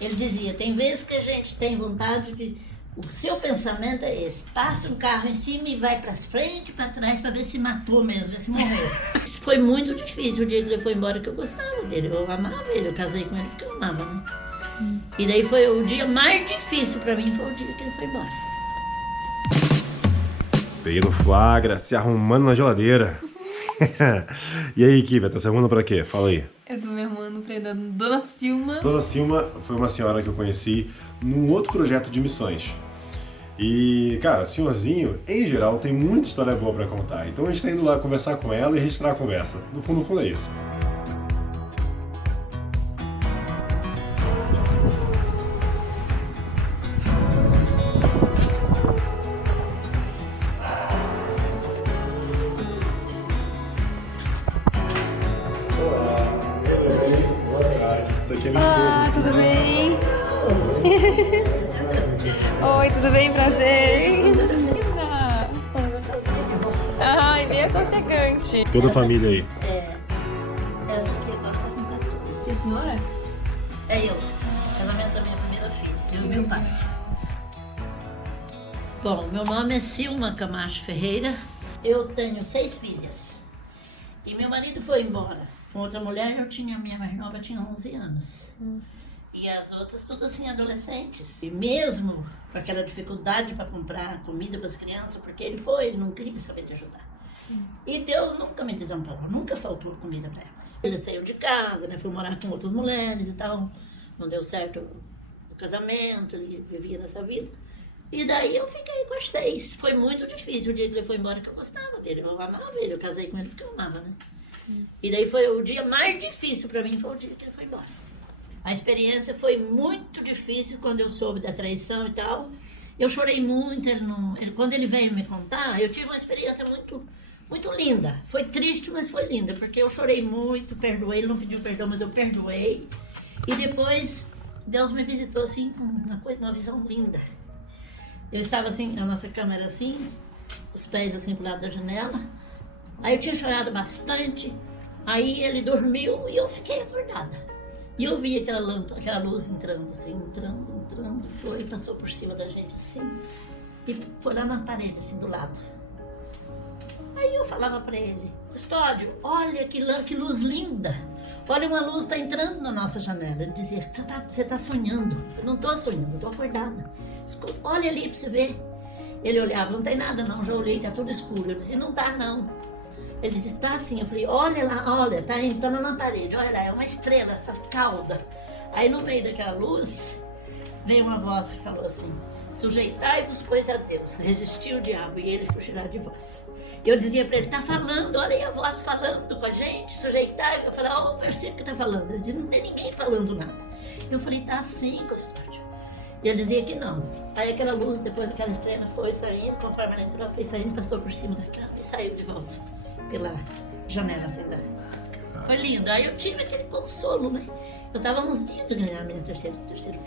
Ele dizia, tem vezes que a gente tem vontade de... O seu pensamento é esse, passa um carro em cima e vai pra frente, pra trás, pra ver se matou mesmo, ver se morreu. Isso foi muito difícil o dia que ele foi embora, que eu gostava dele, eu amava ele, eu casei com ele porque eu amava, né? Sim. E daí foi o dia mais difícil pra mim, foi o dia que ele foi embora. Peguei no flagra, se arrumando na geladeira. E aí, Kívia, tá se arrumando pra quê? Fala aí. Eu tô me arrumando pra ir da Dona Silma. Dona Silma foi uma senhora que eu conheci num outro projeto de missões. E, cara, senhorzinho, em geral, tem muita história boa pra contar. Então a gente tá indo lá conversar com ela e registrar a conversa. No fundo é isso. Olá, tudo bem? Oi, tudo bem? Prazer. Ai, bem aconchegante. Toda a família aí. Essa aqui agora tá com 14. Você é senhora? É eu, casamento da minha primeira filha, eu e meu pai. Bom, meu nome é Silma Camacho Ferreira, eu tenho 6 filhas. E meu marido foi embora com outra mulher, a minha mais nova tinha 11 anos. Nossa. E as outras tudo assim, adolescentes. E mesmo com aquela dificuldade para comprar comida para as crianças, porque ele não queria saber de ajudar. Sim. E Deus nunca me desamparou, nunca faltou comida para elas. Ele saiu de casa, né, foi morar com outras mulheres e tal, não deu certo o casamento, ele vivia nessa vida. E daí eu fiquei com as 6. Foi muito difícil o dia que ele foi embora, que eu gostava dele, eu amava ele, eu casei com ele porque eu amava, né? Sim. E daí foi o dia mais difícil para mim, foi o dia que ele foi embora. A experiência foi muito difícil quando eu soube da traição e tal. Eu chorei muito, quando ele veio me contar, eu tive uma experiência muito linda. Foi triste, mas foi linda, porque eu chorei muito, perdoei, ele não pediu perdão, mas eu perdoei. E depois Deus me visitou assim, com uma visão linda. Eu estava assim, a nossa cama era assim, os pés assim pro lado da janela. Aí eu tinha chorado bastante, aí ele dormiu e eu fiquei acordada. E eu vi aquela luz entrando assim, entrando, foi, passou por cima da gente assim, e foi lá na parede, assim, do lado. Aí eu falava pra ele, Custódio, olha que luz linda, olha, uma luz está entrando na nossa janela. Ele dizia, você tá sonhando. Eu falei, não tô sonhando, eu tô acordada. Olha ali pra você ver. Ele olhava, não tem nada não, já olhei, tá tudo escuro. Eu disse, não tá não. Ele disse, tá sim. Eu falei, olha lá, olha, tá entrando na parede, olha lá, é uma estrela, tá cauda. Aí no meio daquela luz, veio uma voz que falou assim, sujeitai-vos, pois, a Deus, resistiu o diabo e ele fugirá de vós. Eu dizia para ele, tá falando, olha aí a voz falando com a gente, sujeitai-vos. Eu falei, ó, o versículo que tá falando. Ele disse, não tem ninguém falando nada. Eu falei, tá sim, Custódio. E ele dizia que não. Aí aquela luz, depois daquela estrela, foi saindo, conforme ela entrou, foi saindo, passou por cima da cama e saiu de volta pela janela assim da... Foi lindo. Aí eu tive aquele consolo, né? Eu tava uns dias de ganhar minha terceiro filho.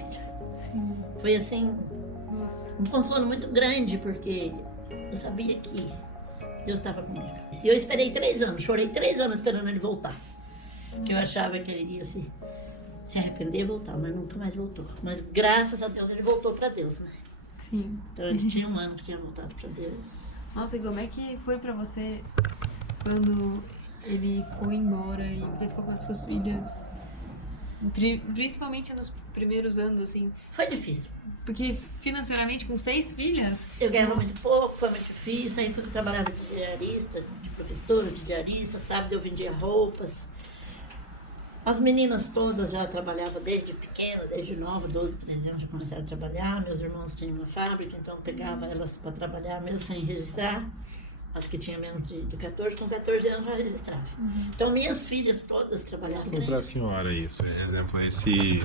Sim. Foi assim, Nossa. um consolo muito grande, porque eu sabia que Deus estava comigo. E eu esperei 3 anos, chorei 3 anos esperando ele voltar. Porque eu achava que ele iria se arrepender e voltar, mas nunca mais voltou. Mas graças a Deus ele voltou para Deus, né? Sim. Então ele tinha 1 ano que tinha voltado para Deus. Nossa, e como é que foi pra você quando ele foi embora e você ficou com as suas filhas? Principalmente nos primeiros anos, assim. Foi difícil. Porque financeiramente, com 6 filhas... Eu ganhava muito pouco, foi muito difícil. Aí fui que eu trabalhava de diarista, de professora, de diarista. Sábado eu vendia roupas. As meninas todas já trabalhavam desde pequenas, desde nova, 12, 13 anos já começaram a trabalhar. Meus irmãos tinham uma fábrica, então eu pegava elas para trabalhar mesmo sem registrar. As que tinham menos de 14, com 14 anos já registrava. Então minhas filhas todas trabalhavam. Como para a senhora isso, por exemplo, esse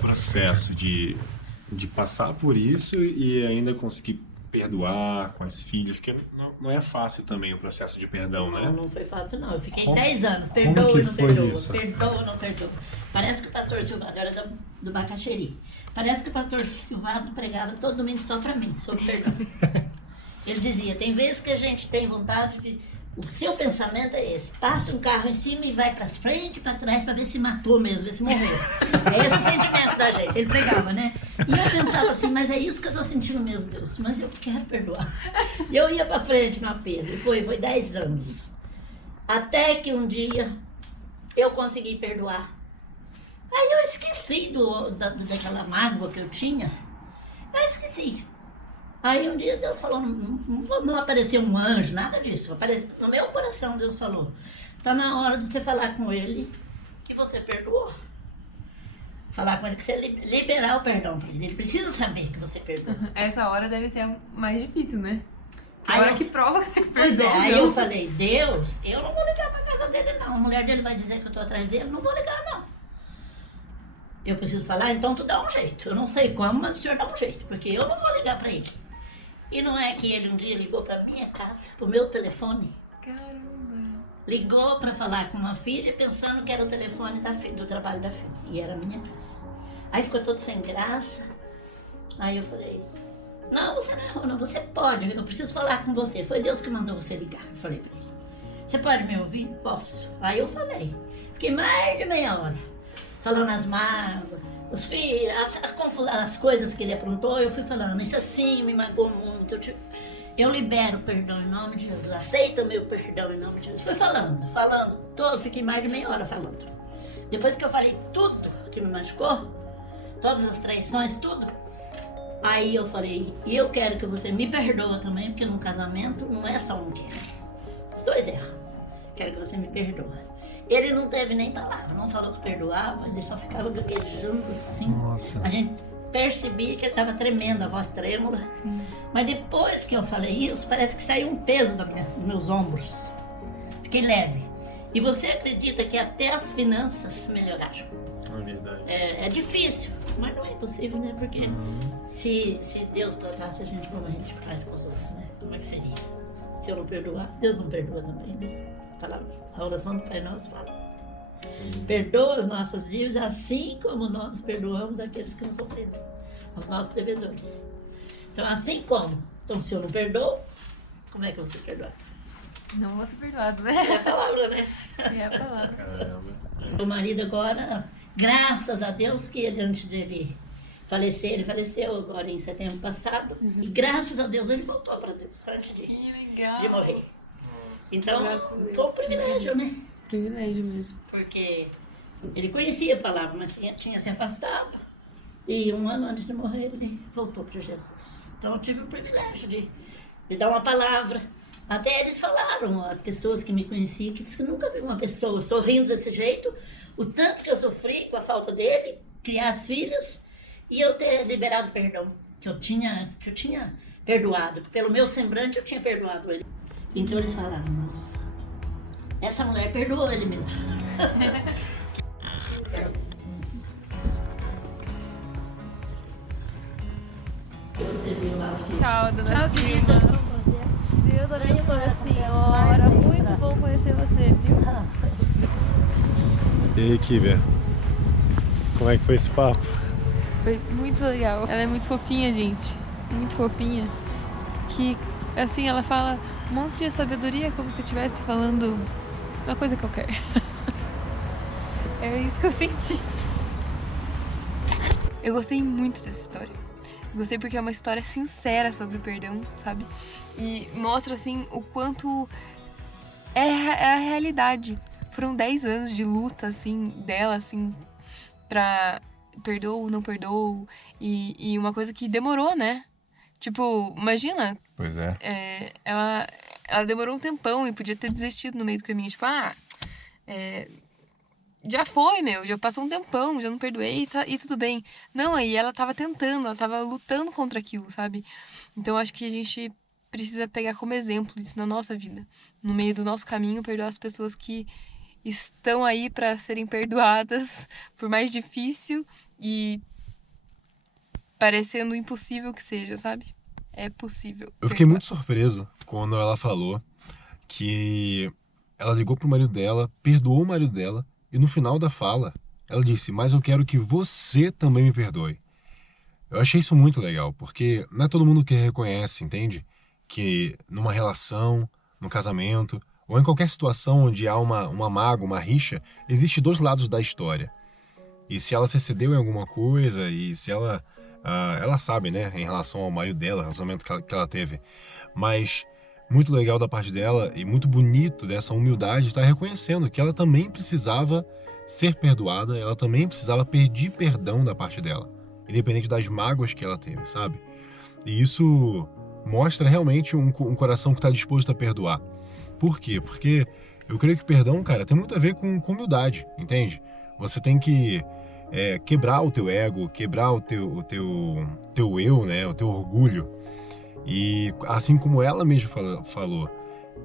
processo de passar por isso e ainda conseguir perdoar com as filhas, porque não é fácil também o processo de perdão, né? Não foi fácil não, eu fiquei 10 anos, perdoa ou não perdoa, perdoa ou não perdoa. Parece que o pastor Silvado era do Bacaxeri. Parece que o pastor Silvado pregava todo domingo só para mim, sobre perdão. Ele dizia, tem vezes que a gente tem vontade de... O seu pensamento é esse, passa um carro em cima e vai para frente, para trás, para ver se matou mesmo, ver se morreu. É esse o sentimento. dá jeito. Ele pregava, né? E eu pensava assim, mas é isso que eu tô sentindo mesmo, Deus. Mas eu quero perdoar. E eu ia pra frente no apelo. E foi 10 anos. Até que um dia eu consegui perdoar. Aí eu esqueci daquela mágoa que eu tinha. Eu esqueci. Aí um dia Deus falou, não apareceu um anjo, nada disso. Apareceu, no meu coração Deus falou, tá na hora de você falar com ele que você perdoou. Falar com ele que você liberar o perdão pra ele. Ele precisa saber que você perdoou. Essa hora deve ser a mais difícil, né? A Aí hora eu- que prova que você Pois perdoou. é, aí não. eu falei, Deus, eu não vou ligar pra casa dele não. A mulher dele vai dizer que eu tô atrás dele, não vou ligar não. Eu preciso falar, então tu dá um jeito. Eu não sei como, mas o senhor dá um jeito, porque eu não vou ligar pra ele. E não é que ele um dia ligou pra minha casa, pro meu telefone, Caramba. ligou pra falar com uma filha, pensando que era o telefone do trabalho da filha, e era a minha casa. Aí ficou todo sem graça. Aí eu falei, não, você não errou, não, você pode, eu preciso falar com você. Foi Deus que mandou você ligar. Eu falei pra ele, você pode me ouvir? Posso. Aí eu falei, fiquei mais de meia hora, falando as mágoas, os filhos, as coisas que ele aprontou, eu fui falando, isso assim me magoou muito, eu libero o perdão em nome de Jesus, aceita o meu perdão em nome de Jesus. Fui falando, fiquei mais de meia hora falando. Depois que eu falei tudo que me machucou, todas as traições, tudo, aí eu falei, e eu quero que você me perdoa também, porque num casamento não é só um que erra, os dois erram. Quero que você me perdoa. Ele não teve nem palavra, não falou que perdoava, ele só ficava gaguejando assim. Nossa. A gente percebia que ele estava tremendo, a voz trêmula. Sim. Mas depois que eu falei isso, parece que saiu um peso dos meus ombros. Fiquei leve. E você acredita que até as finanças melhoraram? É verdade. É difícil, mas não é impossível, né? Porque se Deus tratasse a gente como a gente faz com os outros, né? Como é que seria? Se eu não perdoar, Deus não perdoa também, né? A oração do Pai Nosso fala. Perdoa as nossas dívidas, assim como nós perdoamos aqueles que nos ofendem, os nossos devedores. Então, assim como. Então, se eu não perdoo, como é que eu vou ser perdoado? Não vou ser perdoado, É né? a palavra, né? É a palavra. Caramba. O marido agora, graças a Deus que ele, antes dele falecer, ele faleceu agora em setembro passado, e graças a Deus ele voltou para Deus antes Que legal. de morrer. Então, Graças a Deus. foi um privilégio, né? Privilégio mesmo. Porque ele conhecia a palavra, mas tinha se afastado. E um ano antes de morrer, ele voltou para Jesus. Então, eu tive o privilégio de dar uma palavra. Até eles falaram, as pessoas que me conheciam, que disse que nunca vi uma pessoa sorrindo desse jeito, o tanto que eu sofri com a falta dele, criar as filhas, e eu ter liberado perdão, que eu tinha perdoado. Pelo meu semblante, eu tinha perdoado ele. Então, eles falaram, nossa, essa mulher perdoou ele mesmo. Você viu lá o que... Tchau, dona Tchau, Silva. querida. Deus abençoe a senhora. Muito bom conhecer você, viu? E aí, Kibia? Como é que foi esse papo? Foi muito legal. Ela é muito fofinha, gente. Muito fofinha. Que, assim, ela fala um monte de sabedoria como se estivesse falando uma coisa qualquer. É isso que eu senti. Eu gostei muito dessa história. Gostei porque é uma história sincera sobre o perdão, sabe? E mostra, assim, o quanto é a realidade. Foram 10 anos de luta, assim, dela, assim, pra perdoa, não perdoa. E uma coisa que demorou, né? Tipo, imagina, Pois é. ela demorou um tempão e podia ter desistido no meio do caminho. Tipo, já foi, já passou um tempão, já não perdoei e tudo bem. Não, aí ela tava tentando, ela tava lutando contra aquilo, sabe? Então acho que a gente precisa pegar como exemplo isso na nossa vida. No meio do nosso caminho, perdoar as pessoas que estão aí pra serem perdoadas, por mais difícil e parecendo impossível que seja, sabe? É possível. Eu fiquei muito surpreso quando ela falou que ela ligou pro marido dela, perdoou o marido dela, e no final da fala, ela disse, mas eu quero que você também me perdoe. Eu achei isso muito legal, porque não é todo mundo que reconhece, entende? Que numa relação, num casamento, ou em qualquer situação onde há uma mágoa, uma rixa, existe dois lados da história. E se ela se excedeu em alguma coisa, e se ela... ela sabe, né, em relação ao marido dela, relacionamento que ela teve. Mas muito legal da parte dela e muito bonito dessa humildade estar reconhecendo que ela também precisava ser perdoada, ela também precisava pedir perdão da parte dela, independente das mágoas que ela teve, sabe? E isso mostra realmente um coração que está disposto a perdoar. Por quê? Porque eu creio que perdão, cara, tem muito a ver com humildade, entende? Você tem que quebrar o teu ego, quebrar o teu eu, né? O teu orgulho. E assim como ela mesma falou,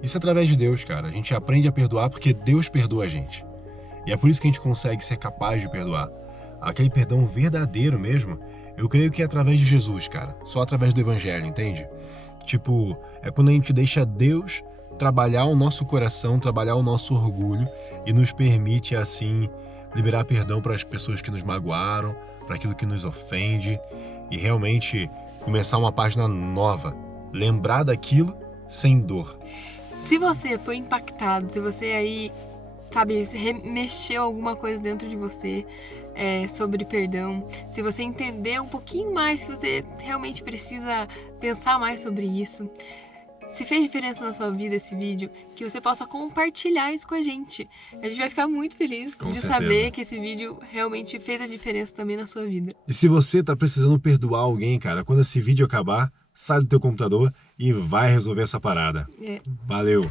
isso é através de Deus, cara. A gente aprende a perdoar porque Deus perdoa a gente. E é por isso que a gente consegue ser capaz de perdoar. Aquele perdão verdadeiro mesmo, eu creio que é através de Jesus, cara. Só através do Evangelho, entende? Tipo, é quando a gente deixa Deus trabalhar o nosso coração, trabalhar o nosso orgulho e nos permite, assim, liberar perdão para as pessoas que nos magoaram, para aquilo que nos ofende e realmente começar uma página nova. Lembrar daquilo sem dor. Se você foi impactado, se você aí, sabe, mexeu alguma coisa dentro de você sobre perdão, se você entender um pouquinho mais que você realmente precisa pensar mais sobre isso, se fez diferença na sua vida esse vídeo, que você possa compartilhar isso com a gente. A gente vai ficar muito feliz de saber que esse vídeo realmente fez a diferença também na sua vida. E se você tá precisando perdoar alguém, cara, quando esse vídeo acabar, sai do teu computador e vai resolver essa parada. Valeu!